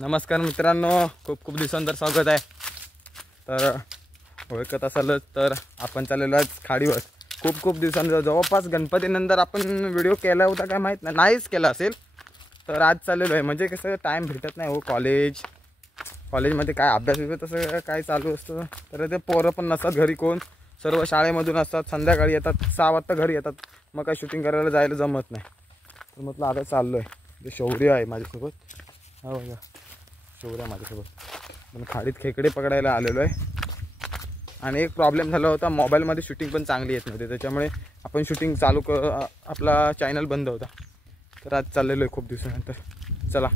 नमस्कार मित्रांनो, खूप खूप दिवसांतर स्वागत आहे. तर ओळखत असाल तर आपण चाललेलो आज खाडीवर. खूप खूप दिवसांनंतर जवळपास गणपतीनंतर आपण व्हिडिओ केला होता काय माहीत नाहीच केला असेल. तर आज चाललेलो आहे. म्हणजे कसं टाईम भेटत नाही हो. कॉलेजमध्ये काय अभ्यास तसं काय चालू असतं. तर ते पोरं पण नसतात घरी, कोण सर्व शाळेमधून असतात. संध्याकाळी येतात, 6 वाजता घरी येतात. मग काय शूटिंग करायला जायला जमत नाही. तर म्हटलं आता चाललो आहे. ते शौर्य आहे माझ्यासोबत. हो बघा, शौर्य माझ्यासोबत. पण खाडीत खेकडे पकडायला आलेलो आहे. आणि एक प्रॉब्लेम झाला होता, मोबाईलमध्ये शूटिंग पण चांगली येत नव्हती. त्याच्यामुळे आपण शूटिंग आपला चॅनल बंद होता. तर आज चाललेलो आहे खूप दिवसानंतर. चला.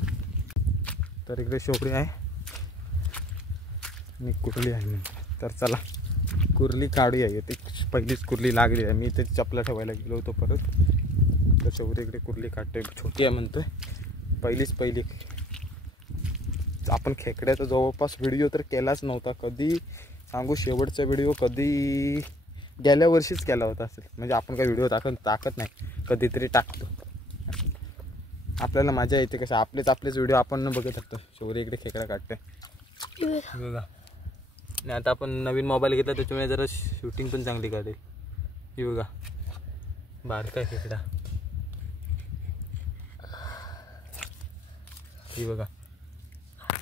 तर इकडे शौर्य आहे आणि कुर्ली आहे. तर चला कुर्ली काढूया. ती पहिलीच कुर्ली लागली आहे. मी ते चपला ठेवायला गेलो होतो परत. तर शौर्य इकडे कुर्ली काढतोय. छोटी आहे म्हणतोय. पहिली आपण खेकड्याचा जवळपास व्हिडिओ तर केलाच नव्हता कधी. सांगू, शेवटचा व्हिडिओ कधी गेल्या वर्षीच केला होता असेल. म्हणजे आपण काही व्हिडिओ टाकत नाही, कधीतरी टाकतो. आपल्याला मजा येते. कसं आपलेच व्हिडिओ आपण बघत असतो. शौर्य इकडे खेकडा काढतोय बघा. आणि आता आपण नवीन मोबाईल घेतला त्याच्यामुळे जरा शूटिंग पण चांगली काढेल. ही बघा बारका खेकडा. ही बघा,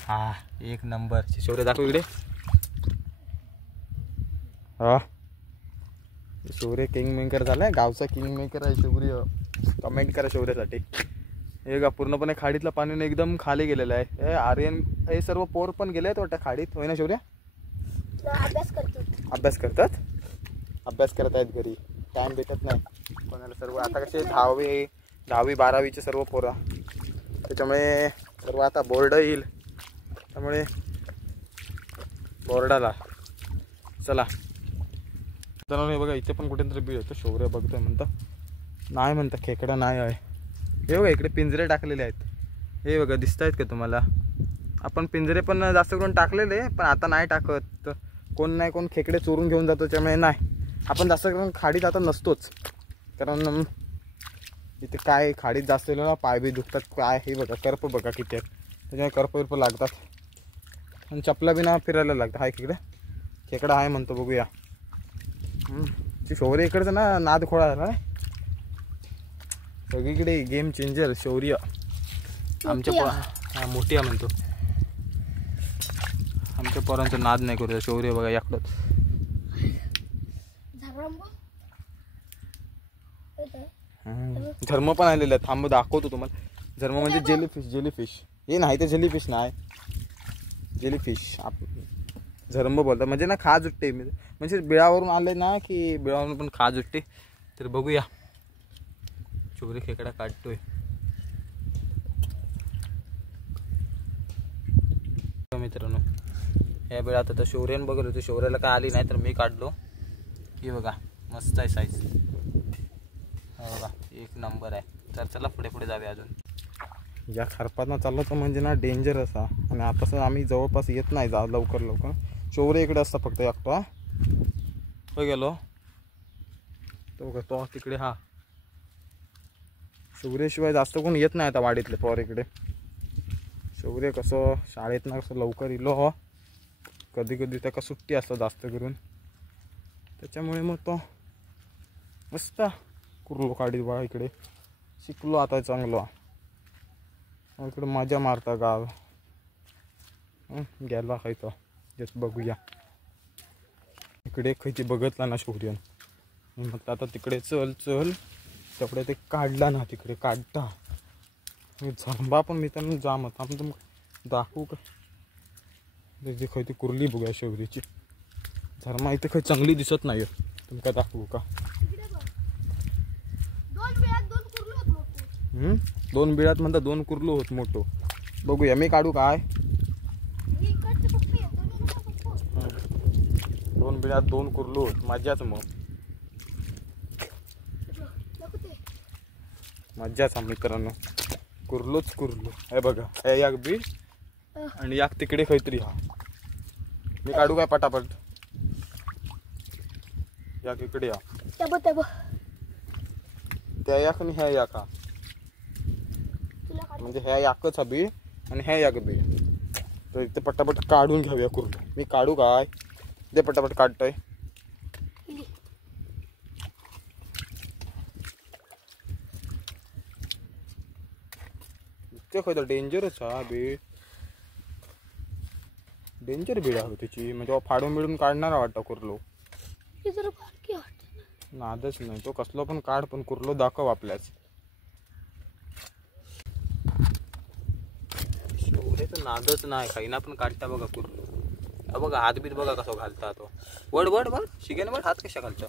हा एक नंबर. शौर्य दाखव इकडे. हा, शौर्य किंग मेकर झालाय. गावचा किंग मेकर आहे शौर्य. कमेंट करा शौर्यासाठी. हे का पूर्णपणे खाडीतलं पाणी एकदम खाली गेलेलं आहे. आर्यन हे सर्व पोर पण गेले आहेत वाटतं खाडीत. होय ना शौर्य? अभ्यास करतात. अभ्यास करत आहेत घरी. टाइम भेटत नाही कोणाला. सर्व आता कसे 10वी 12वीचे सर्व पोरं. त्याच्यामुळे सर्व आता बोर्ड येईल. त्यामुळे बोर्डाला चला. तर हे बघा, इथे पण कुठेतरी बीळ येतो. शौर्य बघतोय म्हणतं. नाही म्हणतं खेकडा नाही आहे. हे बघा इकडे पिंजरे टाकलेले आहेत. हे बघा दिसत आहेत का तुम्हाला? आपण पिंजरे पण जास्त करून टाकलेले, पण आता नाही टाकत. कोण नाही कोण खेकडे चोरून घेऊन जातो. त्यामुळे नाही आपण जास्त करून खाडीत आता नसतोच. कारण इथे काय खाडीत जास्त ना पाय बी दुखतात. काय हे बघा, करप बघा किती आहेत. त्याच्यामुळे करप लागतात. आणि चपला बी ना फिरायला लागतं. हाय खेकडा आहे म्हणतो. बघूया. ती शौर्य इकडचं ना नाद खोळा झाला. सगळीकडे गेम चेंजर शौर्य. आमच्या मोठी आहे म्हणतो. आमच्या पोरांचा नाद नाही करू. शौर्य बघा याकडं. झर्म पण आलेलं आहे. थांब दाखवतो तुम्हाला. झर्म म्हणजे जेलीफिश. हे नाही ते जेलीफिश नाही, जेलीफिश झर्म बोलतात. म्हणजे ना खाज उठते. म्हणजे बिळावरून आले ना की बिळावरून पण खाज उठते. तर बघूया. शौर्य खेकडा काढतोय. मित्रांनो या बिळात आता शौर्यानं बघत होतो. शौर्याला काय आली नाही तर मी काढलो. हे बघा मस्त आहे साईज. बघा एक नंबर आहे. तर चला पुढे जाऊया. अजून या खारपातना चाललो तर म्हणजे ना डेंजर असा. आणि आता आम्ही जवळपास येत नाही जा लवकर. शौर्य इकडे असता फक्त एकटा. हो गेलो तो बघा, तो तिकडे. हा शौर्याशिवाय जास्त कोण येत नाही आता वाडीतले पोर इकडे. शौर्य कसं शाळेत ना कसं लवकर इलो हो. कधी त्याका सुट्टी असतं जास्त करून. त्याच्यामुळे मग तो मस्त कुर्लो काढीत बा. इकडे शिकलो आता चांगलो. इकडे मजा मारता गाव. गेला खाय तो जस्ट बघूया. इकडे खायची बघतला ना शौर्यन. म्हटलं आता तिकडे चल. तेवढे ते काढला ना तिकडे काढता. झंबा पण मी त्यांना जामत. आपण तुम दाखवू का? त्याची खाय ती कुर्ली बघूया शौर्याची. झरमा इथे काही चांगली दिसत नाही. तुमका दाखवू का? 2 बिळात म्हणता 2 कुर्लू होत मोठो. बघूया. मी काढू काय? 2 बिळात 2 कुर्लू होत. मज्जाच मग. मज्जाच मित्रांनो. कुर्लोच कुर्लो. हे बघा, हे याक बीळ आणि याक तिकडे काहीतरी. हा मी काढू काय पटापट? याक इकडे या. त्या याक आणि ह्या याक. म्हणजे ह्या याकच हबी आणि ह्या याक बी. तर इथे पटापट काढून घेऊया कुर्लो. मी काढू काय ते पटापट काढतोय. इतकं खरं डेंजरच हा बीड. डेंजर बीड आहे त्याची. म्हणजे फाडून बिडून काढणारा वाटतं कुर्लो. नादच नाही तो कसलो पण काढ पण कुर्लो दाखव आपल्याच. शौर्याचं नादच नाही. खाईना पण काढता बघा कुर्लो. बघा हात बीत बघा कसं घालता तो. वड वड वड शिगेन वड हात कशा घालतो.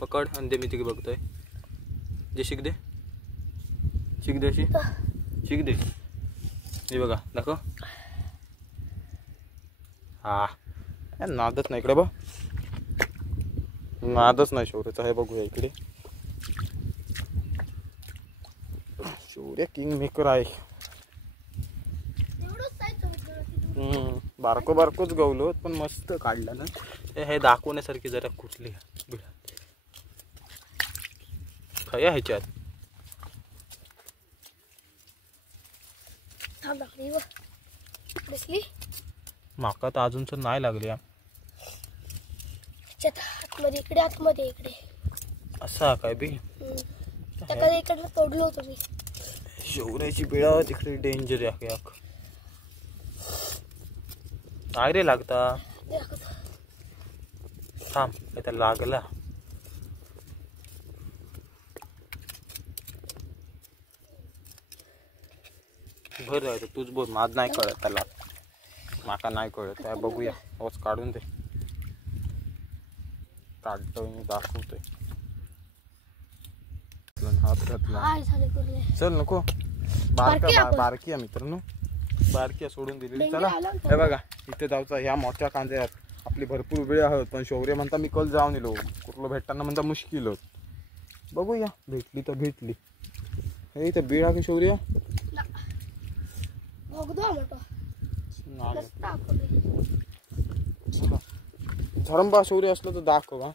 पकड आणि दे. मी तिकडे बघतोय. जे शिक दे शिक दे शिक दे. हे बघा दाखव. हा नादच नाही इकडे बघ. नादच नाही शौर्याचा. हे बघूया इकडे. शौर्य किंग मेकर आहे. बारको बारकोच गवलो पण मस्त काढला ना. हे दाखवण्यासारखी जरा कुठली खया ह्याच्यात. माका तर अजून तर नाही लागली. आतमध्ये इकडे आतमध्ये इकडे असा काय बी इकडे तोडलो होतो मी. शौर्याची पिळा तिकडे डेंजर आहे. काय रे लागता. थांब आता लागला. भर जायचं तूच बोल. माझ नाही कळत त्याला. माका नाही कळत. काय बघूया. होच काढून दे. काढतोय मी दाखवतोय. हात घातला. चल नको. बारकी आहे मित्रांनो. बारकी सोडून दिलेली. चला हे बघा इथे जाऊचा. ह्या मोठ्या कांद्यात आपली भरपूर वेळ आहोत. पण शौर्य म्हणता मी कल जाऊन येलो. कुठलं भेटताना म्हणता मुश्किल होत. बघूया भेटली तर भेटली. हे इथं बीड आहे शौर्य. झरंबा शौर्य असलं तर दाखव. हा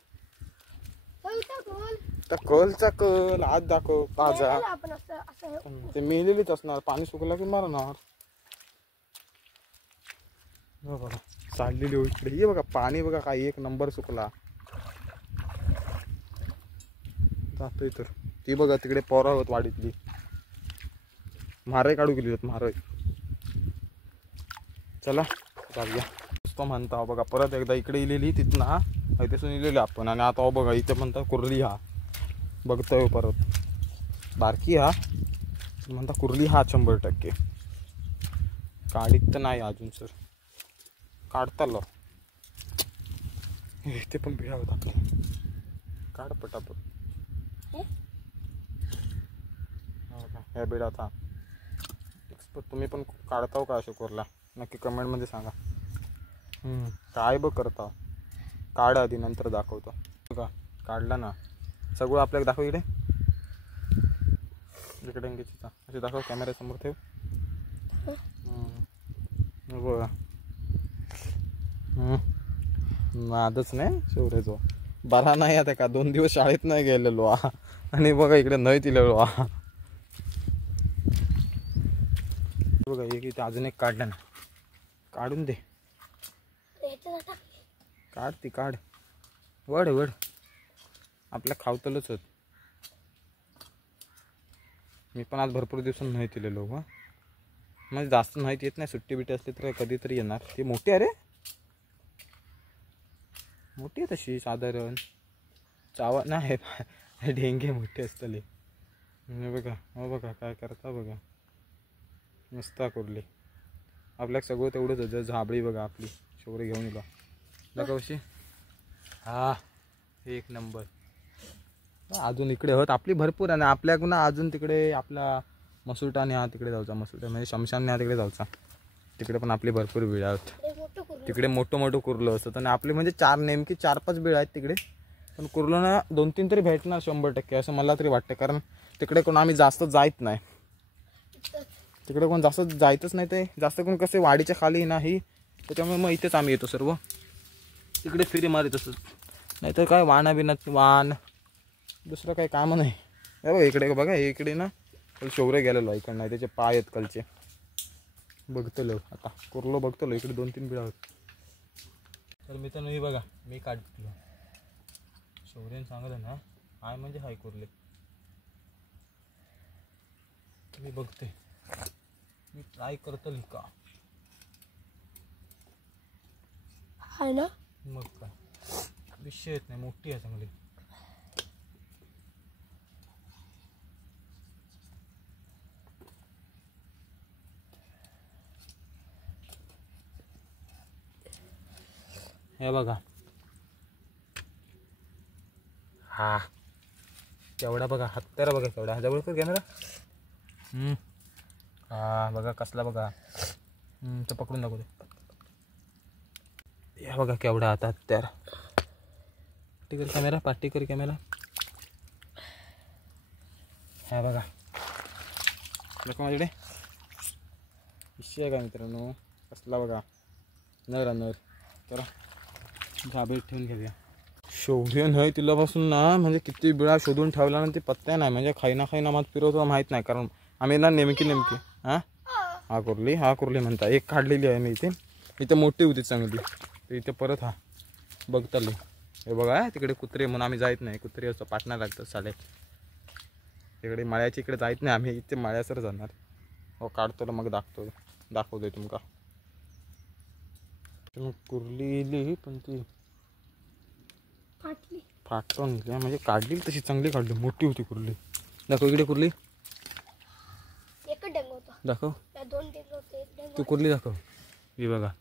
त्या कलचा कल आज दाखव ताजा. ते मेलेलीच असणार. पाणी सुकलं की मरणार. बघा चाललेली हो इकडे. ये बघा पाणी बघा काय एक नंबर सुकला जातोय. तर ती बघा तिकडे पोरा होत वाडीतली. मारे काढू गेली होत मारे. चला जाऊया. तो म्हणता बघा परत एकदा इकडे इलेली तिथं हा इथेसून इलेली आपण. आणि आता बघा इथे म्हणता कुर्ली हा बघतोय परत. बारकी हा म्हणता कुर्ली हा 100%. काढीत तर नाही अजून सर. काढतालो इथे पण बिळा होत आपले. काढ पटापट. ह्या बिळात हा एक्सपर्ट. तुम्ही पण काढताव का शुकरला नक्की कमेंटमध्ये सांगा. काय बघ करता. काढ आधी नंतर दाखवतो. बघा काढला ना सगळं आपल्याला. दाखव इकडे इकडे अंगीचा असे दाखव. कॅमेऱ्यासमोर ठेव. बघा नादच नाही शौर्याचो. बरा नाही आता का 2 दिवस शाळेत नाही गेलेलो आणि बघा इकडे नाही दिलेलो बघा. एक इथे अजून एक काढला ना. काढून दे. काढ ती काढ. वड वड आपल्या खावतलच होत. मी पण आज भरपूर दिवसांनी नाही दिलेलो. म्हणजे जास्त माहिती येत नाही. सुट्टी बिट्टी असली तर कधीतरी येणार. ती मोठी आहे रे. मोठी आहे तशी साधारण. चावा नाही ढेंगे मोठे असतले. बघा हो बघा काय करता बघा. मस्त कुर्ली. आपल्याला सगळं तेवढंच होतं. झाबळी बघा आपली शौर्य घेऊन येला बघा कशी. हा एक नंबर. अजून इकडे होत आपली भरपूर. आणि आपल्याकडून अजून तिकडे आपला मसुटाने हा तिकडे जाऊचा. मसुटा म्हणजे शमशानने हा तिकडे जाऊचा. तिकडे पण आपली भरपूर बिळा आहेत. तिकडे मोठं कुर्लं असतं. आणि आपले म्हणजे नेमकी 4-5 बिळ आहेत तिकडे. पण कुर्लं ना 2-3 तरी भेटणार 100% असं मला तरी वाटतं. कारण तिकडे कोण आम्ही जास्त जायत नाही. तिकडे कोण जास्त जायतच नाही. ते जास्त कोण कसे वाडीच्या खाली नाही. त्याच्यामुळे मग इथेच आम्ही येतो सर्व. तिकडे फिरी मारित असत. नाहीतर काय वाहना बिनात वाहन दुसरं काही काम नाही. बघा इकडे बघा इकडे ना शौर्य गेलेलो इकडं नाही त्याचे पाय आहेत कलचे बघतलो आता कुर्लो बघतलो इकडे 2-3 बिळा होत. तर मित्रांनो हे बघा मी काढलो शौर्याने सांगत ना हाय म्हणजे हाय कुर्ले मी बघते मी ट्राय करतो का हा ना मग काय विषय येत नाही मोठी आहे चांगली. हे बघा हा केवढा बघा हत्यारा बघा केवढा जवळ कर कॅमेरा. हा बघा कसला बघा तर पकडून दाखवते. हे बघा केवढा आता हत्यार पाठी कर कॅमेरा पाठी कर कॅमेरा. हा बघा लोक माझ्याकडे विषय आहे का मित्रांनो कसला बघा नर नर तर गाभीत ठेवून घेऊया. शौर्य नाही तिलापासून ना म्हणजे किती बिळा शोधून ठेवला ना ते पत्त्या नाही म्हणजे खाईना मात फिरवतो माहीत नाही कारण आम्ही ना नेमकी हां हा कुर्ली म्हणता एक काढलेली आहे मी इथे मोठी होती चांगली तर इथे परत हा बघताली. हे बघा तिकडे कुत्रे म्हणून आम्ही जायत नाही कुत्रे असं पाटणार लागतं साले तिकडे माळ्याच्या इकडे जायत नाही आम्ही इथे माळ्यासर जाणार. हो काढतो मग दाखवतोय तुमका कुर्ली इली पण ती फाटून म्हणजे काढली तशी चांगली काढली मोठी होती कुर्ली. दाखव इकडे कुर्ली दाखव तू कुर्ली दाखव ही बघा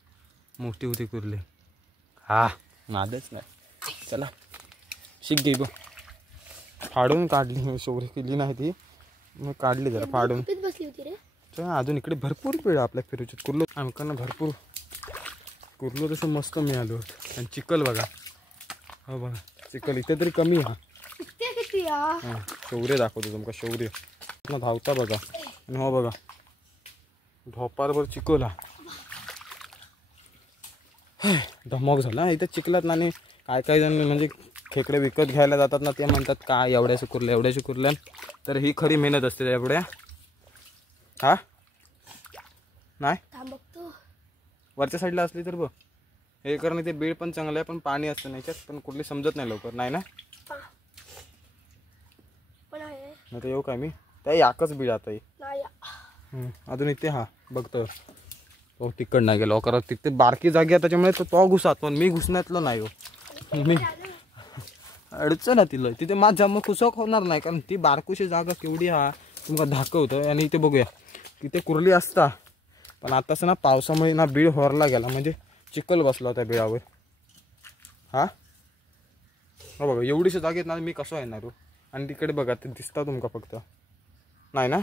मोठी होती कुर्ली. हा नादच नाही चला शिक घे बघ फाडून काढली शौर्य केली नाही ती मग काढली जरा फाडून बसली होती रे. अजून इकडे भरपूर वेळ आपल्या फिरूचे कुर्लो आमकांना भरपूर कुर्लो तसं मस्त मिळालो आणि चिखल बघा हो बघा चिखल इथे तरी कमी हा शौर्य दाखवतो तुमका शौर्य धावता बघा आणि हो बघा ढोपारभर चिखल हा धमक झाला इथं चिखलात ना. काय जण म्हणजे खेकडे विकत घ्यायला जातात ना ते म्हणतात काय एवढ्याशे कुर्ल्या तर ही खरी मेहनत असते एवढ्या हा नाही वरच्या साईडला असली तर बघ हे कारण ते बीळ पण चांगलं आहे पण पाणी असतं नाही याच्यात पण कुठली समजत नाही लवकर नाही ना नाही तर येऊ काय मी त्या याकच बीळ आता अजून इथे हा बघतो तो तिकड नाही गेलो कारण तिथे बारकी जागी आहे त्याच्यामुळे तो घुसात पण मी घुसण्यातलं नाही हो मी अडचण आहे तिला तिथे माझ्या मग खुसक होणार नाही कारण ती बारकुशी जागा केवढी हा तुमका दाखवतं आणि इथे बघूया तिथे कुर्ली असता पण आताच ना पावसामुळे ना बीळ होरला गेला म्हणजे चिखल बसला होता बिळावर हा हो बघा एवढीशा जागेत ना मी कसं येणार आणि तिकडे बघा ते दिसता तुमका फक्त नाही ना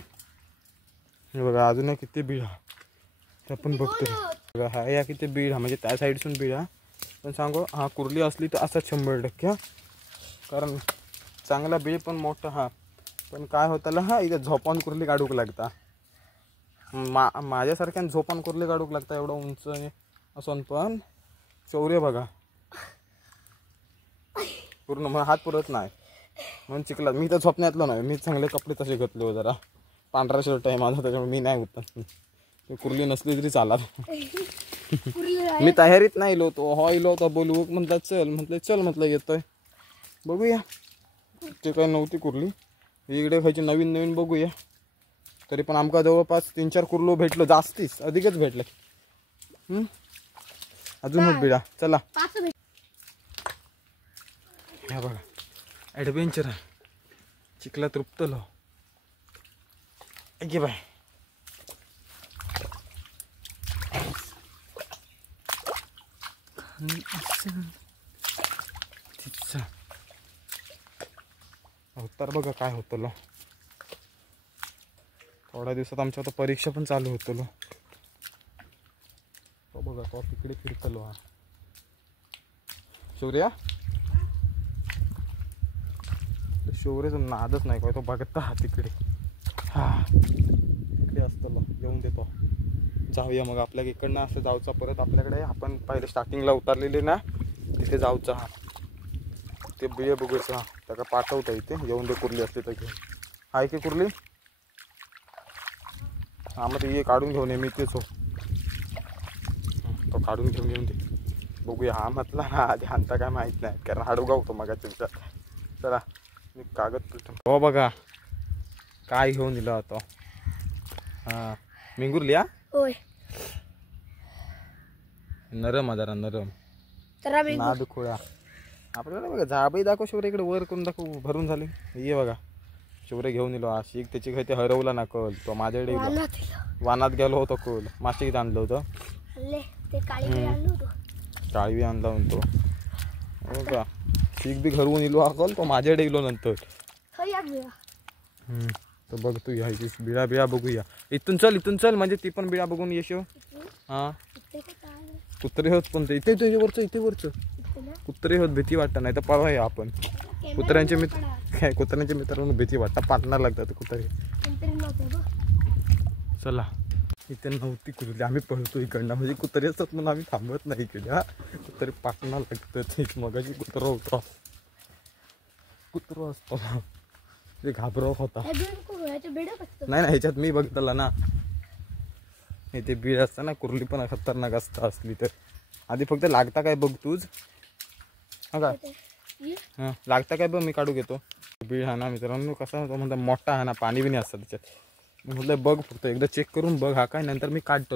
हे बघा अजून किती बीळ हा ते आपण बघतो बघा हा या किती बीळ हा म्हणजे त्या साईडसून बीळ हा पण सांगू हा कुर्ली असली तर असा 100% कारण चांगला बीळ पण मोठा हा पण काय होतं हा इथे झोपान कुर्ली काढूक लागता माझ्यासारख्या झोपान कुर्ली काढूक लागता एवढं उंच असून पण शौर्य बघा पूर्ण मग हात पुरत नाही म्हणून चिखलात मी तर झोपण्यातलो नाही मी चांगले कपडे तसे घेतले हो जरा पांढरा शर्ट आहे माझा त्याच्यामुळे मी नाही होत कुर्ली नसली तरी चालत मी तयारीत नाही इलो तो हो इलो होता बोलू म्हणतात चल म्हटलं येतोय बघूया ते काय नव्हती कुर्ली इकडे खायची नवीन बघूया तरी पण आमका जवळपास 3-4 कुर्लो भेटलो जास्तीच अधिकच भेटले अजूनच बिडा चला ह्या बघा ॲडव्हेंचर आहे चिखलात रुपतलो ऐके बाय तर बघा काय होतं थोड्या दिवसात आमच्या आता परीक्षा पण चालू होतलो तो बघा तो तिकडे फिरतलो हा शौर्याचं नादच नाही काय तो बघता हा तिकडे तिकडे असतलो येऊन देतो जाऊया मग आपल्या इकडनं असं जाऊचा परत आपल्याकडे आपण पहिले स्टार्टिंगला उतरलेले ना तिथे जाऊचा हा ते बिये बघूचा हा त्याला पाठवता इथे येऊन दे कुर्ली असते तर घेऊन हाय की कुर्ली हा मग ते काढून घेऊन ये मी तेच हो तो काढून घेऊन येऊन दे बघूया. हा म्हटला ना आधी हाणता काय माहीत नाही कारण हाडूगा होतो मग तुमचा. चला मी कागद हो बघा काय घेऊन दिलं होतं. हां मेंगुरली हा होय नरम जरा नरम जरा नाद खोळा आपल्याला बघा झाबही दाखव शिवरे इकडे वर करून दाखव भरून झाले. ये बघा शिवरे घेऊन दिलो हा शीक त्याची काही ते हरवला ना कल तो माझ्याकडे वानात गेलो होतो कल मासिक आणलं होतं काळवी आणला म्हणतो हो का. शीक बी घरवून इलो हा कल तो माझ्याकडे इलो नंतर. तर बघ तू ह्याची बिळा बिळा बघूया. इथून चल म्हणजे ती पण बिळा बघून येशो. हा कुत्रे होत पण ते इथे वरचं कुत्रे होत भीती वाटतं नाही तर पळवा या आपण. कुत्र्यांचे मित्र काय कुत्र्यांच्या मित्रांना भीती वाटतं पाठणार लागतात कुत्रे. चला इथे नव्हती कुठली आम्ही पळतो इकडनं म्हणजे कुत्रे असतात म्हणून आम्ही थांबत नाही इकडे. हा कुत्रे पाठणार लागतं मगाशी कुत्रं होतं कुत्रं असतो ते घाबरव होता. नाही ह्याच्यात मी बघितलं ना ते बीड असतं ना कुर्ली पण खतरनाक असतं असली तर. आधी फक्त लागता काय बघ तूच हा काय हां लागता काय बघ मी काढू घेतो. बीड हा ना मित्रांनो कसा तो म्हणता मोठा हा ना पाणी बी नाही असतं त्याच्यात. म्हटलं बघ फक्त एकदा चेक करून बघ हा काय नंतर मी काढतो.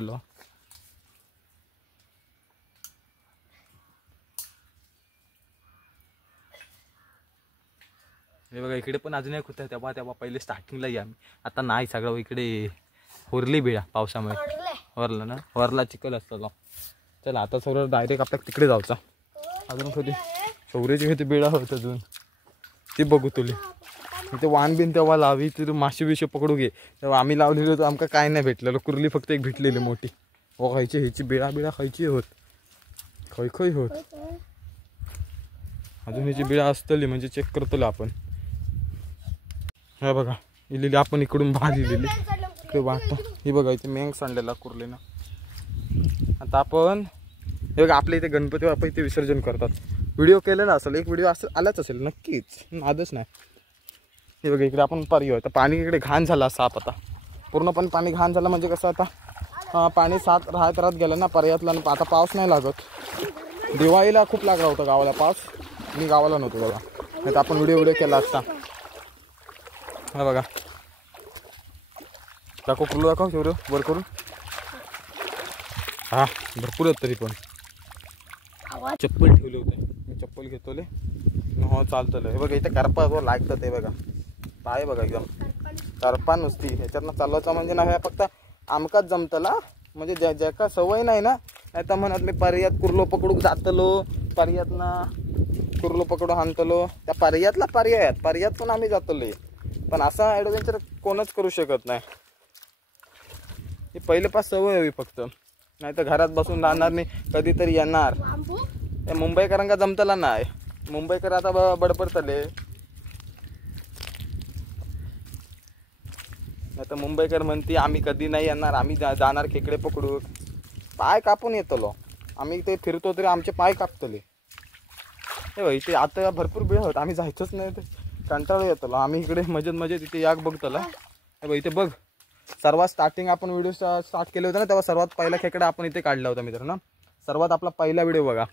हे बघा इकडे पण अजून एक होतं तेव्हा पहिले स्टार्टिंगला या आम्ही आता नाही सगळं इकडे होरली बिळा पावसामुळे वरला ना वरला चिखल असतो. चला आता सगळं डायरेक्ट आपल्या तिकडे जाऊचा. अजून कधी शौर्याची होती बिळा होत अजून ती बघू तुला ते वाण बिन तेव्हा लावी तिथे मासे बिशे पकडू घे तेव्हा आम्ही लावलेलो होतो आमका काय नाही भेटलेलं कुर्ली फक्त एक भेटलेली मोठी. हो खायची ह्याची बिळा बिळा खायची होत खै होत अजून ह्याची बिळा असतली म्हणजे चेक करतो आपण. हे बघा इलेली आपण इकडून बाहेर लिहिलेली ते वाटतं ही बघा इथे मेंग सांडलेला कुर्लीनं. आता आपण हे बघा आपल्या इथे गणपती बाप्पा इथे विसर्जन करतात. व्हिडिओ केलेला असेल एक व्हिडिओ असं आलाच असेल नक्कीच नादच नाही. हे बघा इकडे आपण पर्याय तर पाणी इकडे घाण झाला साप आता पूर्णपणे पाणी घाण झालं म्हणजे कसं आता पाणी सात राहत गेलं ना पर्यातला. आता पाऊस नाही लागत. दिवाळीला खूप लागला होता गावाला पाऊस मी गावाला नव्हतो बघा नाही तर आपण व्हिडिओ केला असता. हा बघा दाखव कुर्लो दाखव शेवरं वर करून. हा भरपूर आहेत तरी पण चप्पल ठेवले होते मी चप्पल घेतोले हो चालतं. हे बघा इथे करपा लागतात हे बघा पाय बघा एकदम करपा नुसती ह्याच्यातनं चालवायचं म्हणजे ना हे फक्त आमकाच जमतला म्हणजे ज्या का सवय नाही ना नाही तर म्हणत मी पर्यात कुर्लो पकडूक जातलो पर्यातनं कुर्लो पकडून आणतलो त्या पर्यातला पर्यातून आम्ही जातलो. पण असा ॲडव्हेंचर कोणच करू शकत नाही. ही पहिलेपास सवय हवी फक्त नाही तर घरात बसून राहणार नाही कधीतरी येणार. मुंबईकरांका जमतला नाही मुंबईकर आता बडबडतले नाही तर मुंबईकर म्हणते आम्ही कधी नाही येणार आम्ही जाणार खेकडे पकडू पाय कापून येतलो आम्ही ते फिरतो तरी आमचे पाय कापतले. हे इथे आता भरपूर वेळ होत आम्ही जायचंच नाही ते कंटाळा येतलो आम्ही इकडे मजेत इथे याक बघतला. हे इथे बघ सर्वात स्टार्टिंग आपण व्हिडिओ स्टार्ट केले होते ना तेव्हा सर्वात पहिला खेकडा आपण इथे काढला होता मित्रांनो. सर्वात आपला पहिला व्हिडिओ बघा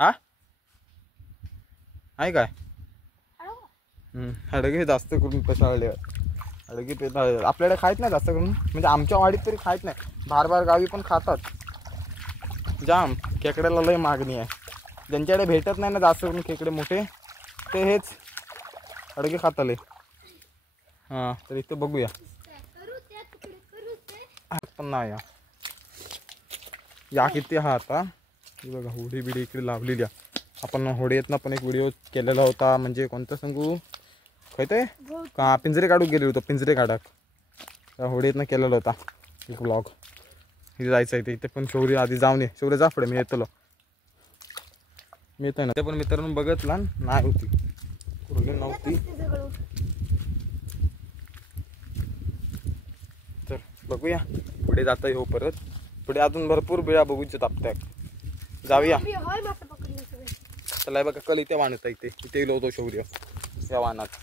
हा आहे काय अडगे जास्त करून कशाळले अडगे पेत आपल्याकडे खायत नाही जास्त करून म्हणजे आमच्या वाडीत तरी खायत नाही. बार गावी पण खातात जाम खेकड्याला लय मागणी आहे. ज्यांच्याकडे भेटत नाही ना जास्त करून खेकडे मोठे ते हेच अडगे खाताले. हां तर इथं बघूया पण नाही या किती हा आता ही बघा होडी बिडी इकडे लावलेली आपण होडीतनं पण एक व्हिडिओ केलेला होता म्हणजे कोणतं सांगू खायतंय का पिंजरे काढूक गेले होतो पिंजरे काढाक त्या होडीतनं केलेला होता एक ब्लॉग. इथे जायचं आहे इथे पण शौर्य आधी जाऊन ये शौर्य जा पुढे मी येतलो मी येतोय ना ते पण मित्रांनो बघतला नाही होती कुर्ली नव्हती. तर बघूया पुढे जाता येऊ परत पुढे अजून भरपूर बिळा बघूचे तापत्याक जाऊया. चला बघा कल इथे वाहन येतं इथे गेलो होतो शौर्य या वाहनात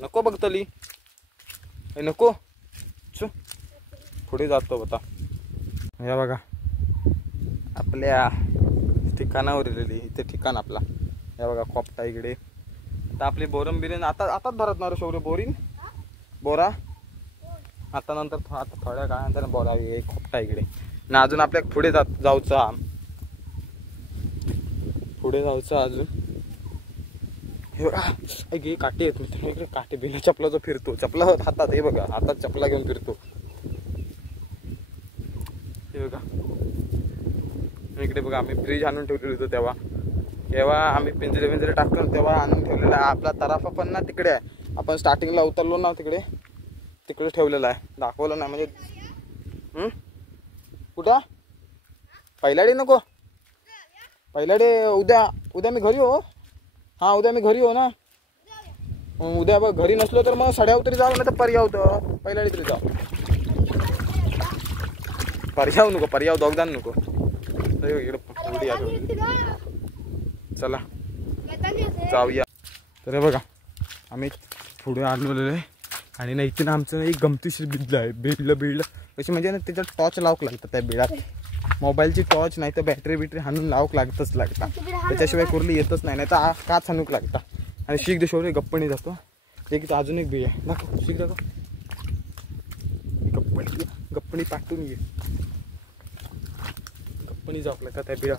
नको बघतली नको चो पुढे जातो आता. या बघा आपल्या ठिकाणावर इलेली इथे ठिकाण आपला. या बघा खोपटा इकडे. तर आपली बोरम बिरीन आताच भरत ना रे शौर्य बोरीन बोरा. आता नंतर आता थोड्या काळानंतर बोरा एक खोपटा इकडे ना. अजून आपल्या पुढे जाऊचा अजून. हे बघा गे काटे आहेत मित्र इकडे. काटे बिना चपलाचा फिरतो. चपला हातात हे बघा हातात चपला घेऊन फिरतो. हे बघा इकडे बघा आम्ही फ्रीज आणून ठेवलेलं होतं तेव्हा आम्ही पिंजरे टाकतो तेव्हा आणून ठेवलेला आहे. आपला तराफा पण ना तिकडे आहे. आपण स्टार्टिंगला उतरलो ना तिकडे ठेवलेला आहे. दाखवलं ना म्हणजे कुठं पहिल्याडे नको. पहिल्याडे उद्या मी घरी हो. हां उद्या मी घरी हो ना. उद्या बघ घरी नसलो तर मग सड्यावर तरी जाऊ ना तर पर्याव होतं. पहिल्याडे तरी जाऊ. पर्याव दोगदान नको. चला जाऊया. तर बघा आम्ही पुढे आलेलो आहे आणि ना इथे ना आमचं एक गमतीशीर बिल्ड आहे. बिल्ड कशी म्हणजे ना त्याच्यात टॉर्च लावक लागतं. त्या बिळात मोबाईलची टॉर्च नाही तर बॅटरी हाणून लावक लागतच लागतात. त्याच्याशिवाय कुर्ली येतच नाही तर काच हाणूक लागता. आणि शीख देशवर गप्पणी जातो. एक अजून एक बिळ आहे दाखव. शीख दाखव. गप्पणी पाठवून घे. गप्पणी जाऊ लागतात त्या बिळा.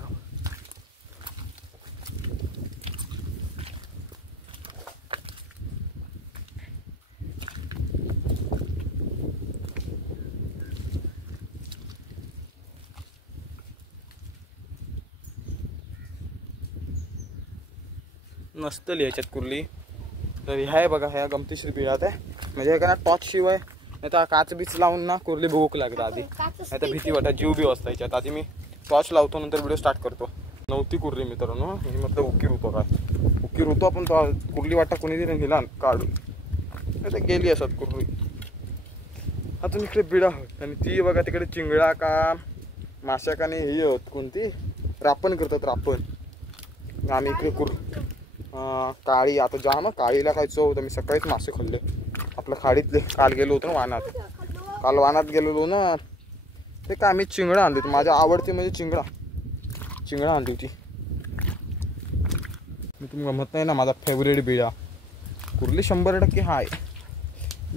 नसतली याच्यात कुर्ली. तर ह्या बघा ह्या गमतीशीर बिळात आहे. म्हणजे का ना टॉर्च शिवाय नाही तर काच बीच लावून ना कुर्ली भूक लागतं आधी. नाही तर भीती वाटत जीव बी असता याच्यात. आधी मी टॉर्च लावतो नंतर व्हिडिओ स्टार्ट करतो. नव्हती कुर्ली मित्रांनो. मी म्हटलं उकीर होतो काय उकीर होतो. आपण कुर्ली वाटा कोणी तरी नेला काढून नाही तर गेली असत कुर्ली. अजून इकडे बिळा होत आणि ती बघा तिकडे चिंगळा का माश्या का नाही हे होत कोणती रापण करतात. रापण आम्ही इकडे काळी आता जा ना काळीला काय चव होतं. मी सकाळीच मासे खाल्ले आपल्या खाडीतले. काल गेलो होतो ना वानात. काल वानात गेलेलो ना ते काय आम्ही चिंगळा आणली होती. माझ्या आवडती म्हणजे चिंगळा आणली होती. मी तुम्ही गमत नाही ना माझा फेवरेट बिळा कुर्ली 100% हाय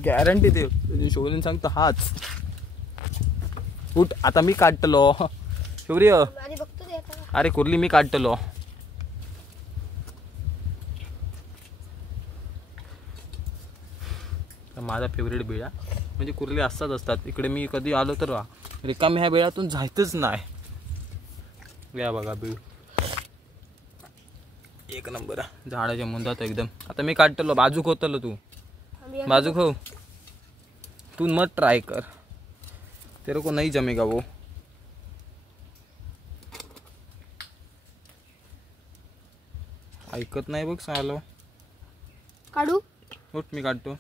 गॅरंटी दे. शौर्यने सांगतो हाच उठ. आता मी काढतलो शौर्य. अरे कुर्ली मी काढतलो. माझा फेवरेट बिळा म्हणजे कुर्ली असतात असतात. इकडे मी कधी आलो तर रिकामी ह्या बिळातून जायचंच नाही. या बघा बीळ एक नंबर झाडाच्या मुंदात एकदम. आता मी काढतलो बाजूक होतलो. तू बाजूक हो. तू मत ट्राय कर. तेरे को नहीं जमेगा वो. ऐकत नाही बघ सालो. काढू उठ मी काढतो.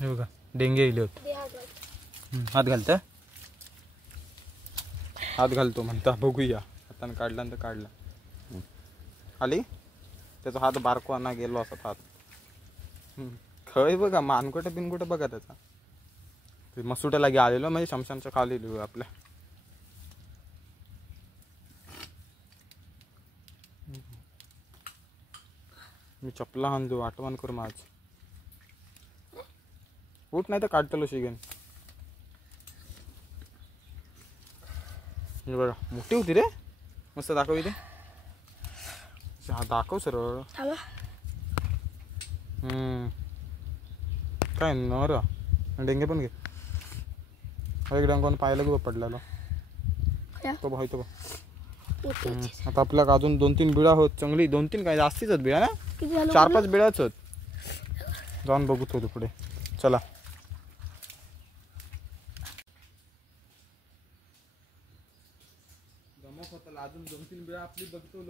हे बघा डेंगे इले होते. हात घालता हात घालतो म्हणता बघूया. हाताने काढला तर काढला. आली त्याचा हात बारको आणा गेलो असत हात. खय बघा मानकोट बिनकोट बघा त्याचा. ते मसुट्याला गे आलेलो म्हणजे शमशानच्या खाली लिहू आपल्या. मी चपला हाणलो आठवण कर माझ. उठ नाही तर काढतलो शिगेन. बघा मोठी होती रे मस्त. दाखव इथे. हा दाखव सरळ. काय नर डेंगे पण घे. एक डंगाने पाहायला गे पडलेला तो भाई तो. आता आपल्याला अजून 2-3 बिळा होत चांगली. 2-3 काय जास्तीच आहेत बिळा ना. 4-5 बिळाच आहेत. जाऊन बघू थोडं पुढे. चला अजून 2-3 बिळा आपली बघतो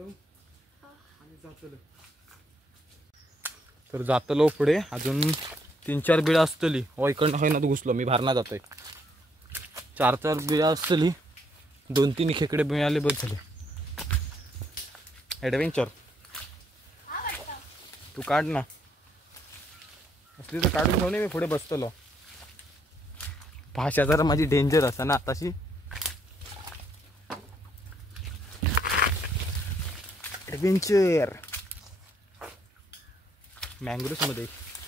आणि जातलो. तर जातलो पुढे अजून 3-4 बिळा असतली. हो इकडनं होईना घुसलो मी भारणा जातोय. 4-4 बिळा असतली. 2-3 खेकडे मिळाले बस झाले. ॲडव्हेंचर तू काढ ना. असली तर काढून घेऊन मी पुढे बसतलो. भाषा जरा माझी डेंजर असा ना आताशी. ॲडव्हेंचर मँग्रोव्समध्ये.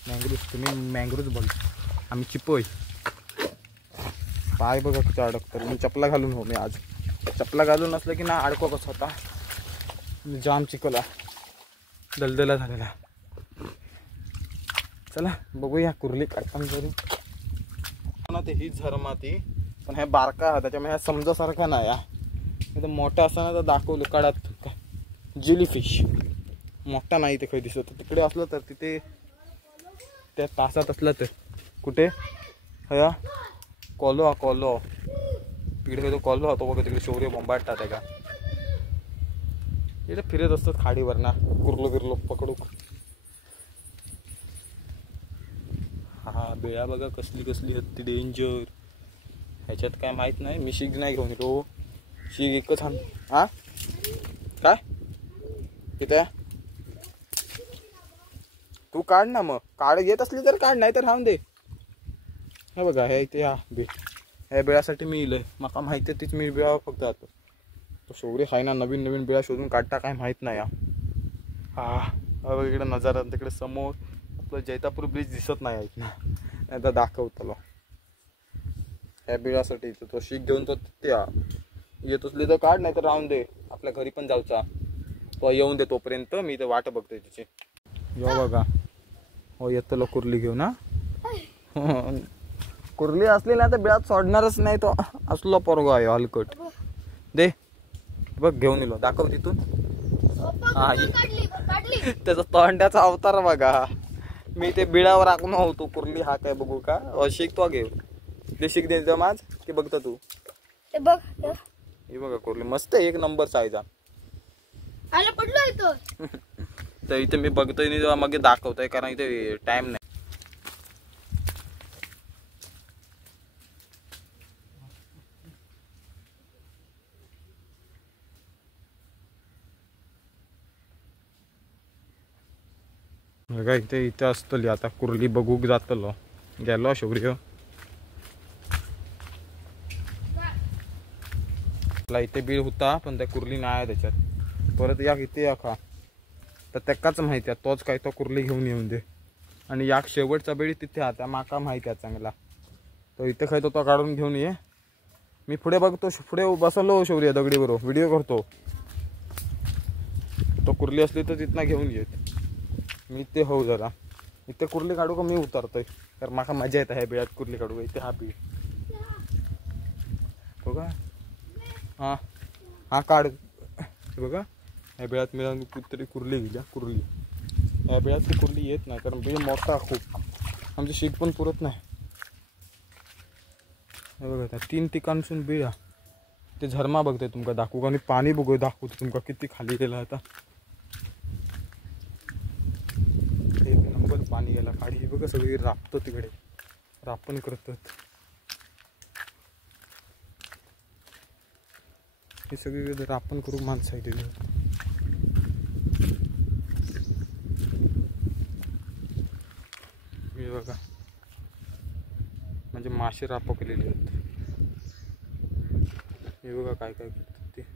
मँग्रोव्स तुम्ही मँग्रोव्स बोल, आम्ही चिपोय. पाय बघा किती अडकतं. मी चपला घालून हो. मी आज चपला घालून असलं की ना अडको कसं होता. जाम चिखला दलदला झालेला. चला बघूया कुर्ली काढताना जरी ना ते हीच झरमा ती, पण ह्या बारका हा त्याच्यामुळे ह्या समजासारखा नाही या. मोठा असताना तर दाखवलं काढात जेली फिश. मोठा नाही ते काही दिसत. तिकडे असलं तर तिथे त्या तासात असलं तर कुठे हया कॉलो कॉलो तिकडे तो कॉलो होतो बघा. तिकडे शौर्य बोंबाटतात आहे का. इथे फिरत असतात खाडीवर ना कुर्लो बिरलो पकडू. हा बेळा बघा कसली कसली हत्ती डेंजर. ह्याच्यात काय माहित नाही. मी शिग नाही घेऊन येतो. शिग एकच हाण. हा काय तिथे तू काढ ना. मग काढ येत असली तर काढ, नाही तर राहून दे. हे बघा हे इथे हा बे ह्या बेळासाठी मी इलंय. मला माहिती आहे तीच मी बेळा फक्त जातो. तो शौर्य आहे ना नवीन नवीन बेळा शोधून काढता काय माहीत नाही. हा इकडे नजारा. तिकडे समोर आपलं जैतापूर ब्रिज दिसत नाही आहे ना. एकदा दाखवतो ह्या बेळासाठी. तो शीक घेऊन तो तिथे येत असली तर काढ, नाही तर राहून दे. आपल्या घरी पण जाऊचा. तो येऊन दे तोपर्यंत मी तर वाट बघतोय तिची. यो बघा हो येतो कुर्ली घेऊन. हा कुर्ली असली ना तर बिळात सोडणारच नाही. तो असलो पोरगो आहे हलकट. दे बघ घेऊन येलो. दाखव तिथून. हा त्याचा तोंड्याचा अवतार बघा. मी ते बिळावर राखून होतो कुर्ली हा काय बघू का. शिक तो घेऊ ते शिक दे जमाज ते बघतो तू. हे बघ हे बघा कुर्ली मस्त एक नंबर साईजा. आला पडलो इथं. तर इथे मी बघतोय नाही मग दाखवतोय कारण इथे टाइम नाही. बघा इथे इथे असतली आता कुर्ली बघूक जातलो. गेलो शौर्य इथे बीळ होता पण त्या कुर्ली नाही त्याच्यात. परत या इथे या खा तर त्याकाच माहिती आहे. तोच काय तो कुर्ली घेऊन येऊन दे. आणि या शेवटचा बेळी तिथे आता माका माहिती आहे चांगला. तो इथे खायतो तो काढून घेऊन ये. मी पुढे बघतो. पुढे बसवलो शौर्य दगडी बरोबर व्हिडिओ करतो. तो कुर्ली असली तर तिथनं घेऊन येत. मी ते हो जरा इथे कुर्ली काढू का मी उतरतोय. तर माका मजा येत आहे बिळात कुर्ली काढू का. इथे हा बीळ बघा. हा हा काढ बघा. ह्या बिळात मी कुठतरी कुर्ली गेल्या. कुर्ली ह्या बिळात ती कुर्ली येत नाही कारण बीळ मोठा खूप. आमची शीक पण पुरत नाही. हे बघा त्या 3 ठिकाणसून बीळ ते झरमा बघतोय तुमका दाखवू का. आणि पाणी बघू दाखवतो तुमका किती खाली गेला आता. एक नंबर पाणी गेला खाली. बघा सगळी रापतो तिकडे रापण करतात. हे सगळी रापण करू माणसं आहे तिथे. हे बघा म्हणजे मासे रापकलेले आहेत. हे बघा काय काय करतात ते.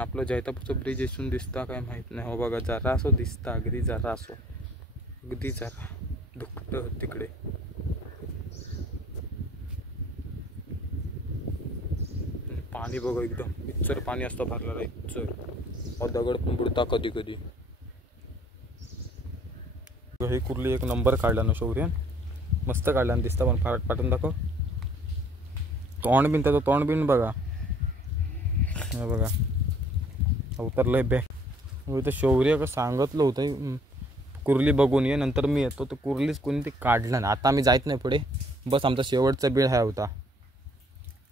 आपलं जैतापूरचं ब्रिज इथून दिसता काय माहित नाही. हो बघा जरासो दिसता अगदी जरासो अगदी जरा दुखत तिकडे. पाणी बघा एकदम इच्चर पाणी असतं भरलेलं इच्चर. दगड पण बुडता कधी कधी. हे कुर्ली एक नंबर काढला ना शौर्य. मस्त काढला दिसता पण फार पाठवून दाखव. तोंड बिन त्याचं तोंड बिन बघा. हे बघा उतरलंय बॅग. इथं शौर्य का सांगितलं होतं कुर्ली बघून ये. नंतर मी येतो तर कुर्लीच कोणी ते काढलं ना. आता आम्ही जायत नाही पुढे. बस आमचा शेवटचा बीळ हा होता.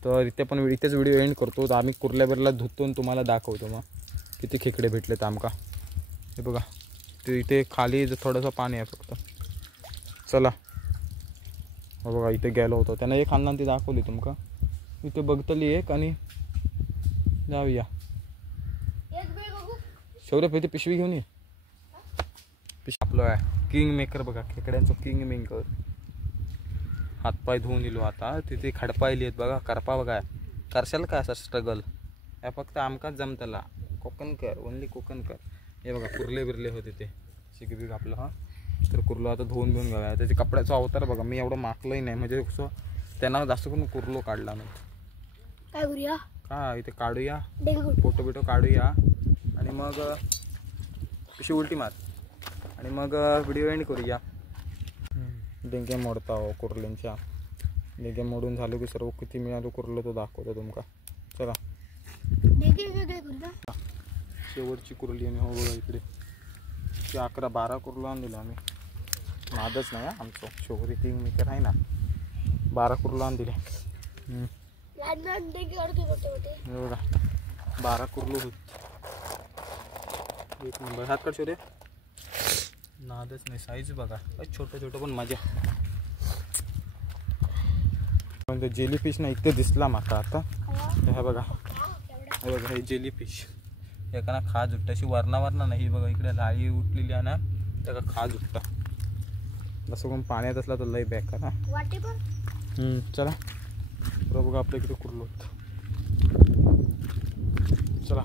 तर इथे पण इथेच व्हिडिओ एंड करतो. तर आम्ही कुर्ल्या बिरला धुतून तुम्हाला दाखवतो मग किती खेकडे भेटले तर आमका. हे बघा ते इथे खाली थोडंसं पाणी आहे फक्त. चला हो बघा इथे गेलो होतो. त्यानं एक खानदान ती दाखवली तुमका. इथे बघतली एक आणि जाऊया. शौर्य इथे पिशवी घेऊन ये. आपलं आहे किंग मेकर बघा खेकड्यांचं किंग मेकर. हातपाय धुवून दिलो आता. तिथे खडपायली आहेत बघा, करपा बघा. करशाल काय असा स्ट्रगल? या फक्त आमकाच जमतला. कोकणकर, ओनली कोकणकर. हे बघा कुर्ले बिरले होते ते शिकबीक आपलं. हां तर कुर्लो आता धुवून घेऊन घ्याव्या. त्याचे कपड्याचा अवतार बघा, मी एवढं माकलंही नाही म्हणजे कसं त्यांना जास्त करून कुर्लो काढला मी. काय करूया? का इथे काढूया, डेंगू फोटो बिटो काढूया आणि मग पिशी उलटी मार आणि मग व्हिडिओ एंड करूया. डेंगे मोडता हो कुर्ल्यांच्या. डेंगे मोडून झालो की सर्व किती मिळालो कुर्लो तो दाखवतो तुमका. चला डेंगे वेगळे करूया. शेवटची कुर्ली आणि हो बघा इकडे ती 11-12 कुर्लो आणून दिला आम्ही. नादच नाही हा आमचं शोहरी किंग मेकर आहे ना. 12 कुर्लो आणून दिले. लहान डेंगे काढतो मोठे मोठे. हे बघा 12 कुर्लो होत. एक नंबर. हात काढ शोरे. नादच नाही. साईज बघा छोटं छोटं पण मजा. पण ते जेली फिश ना इतकं दिसला माका आता. हे बघा, हे बघा हे जेली फिश. एका ना खाज उठता अशी वरणावरना नाही. बघा इकडे लाळी उठलेली आहे ना, त्याला खाज उठता. जसं कोण पाण्यात असला तर लय बॅक ना वाटे पण. चला बरं बघा आपल्या इकडे कुर्लो. चला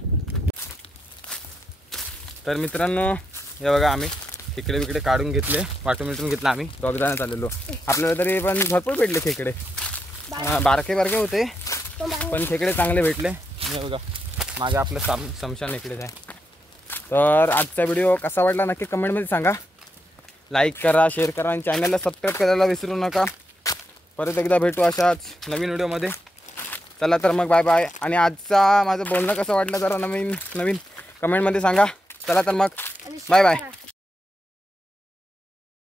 तर मित्रांनो हे बघा आम्ही खेकडे बिकडे काढून घेतले, वाटून मिटून घेतला. आम्ही दोघजण चाललेलो. आपल्याला तरी पण भरपूर भेटले खेकडे. बारके बारके होते पण खेकडे चांगले भेटले. हे बघा मागे आपलं समशान इकडेच आहे. तर आजचा व्हिडिओ कसा वाटला नक्की कमेंटमध्ये सांगा. लाईक करा, शेअर करा आणि चॅनलला सबस्क्राईब करायला विसरू नका. परत एकदा भेटू अशाच नवीन व्हिडिओमध्ये. चला तर मग बाय बाय. आणि आजचा माझं बोलणं कसं वाटलं जरा नवीन कमेंटमध्ये सांगा. चला तर मग बाय बाय.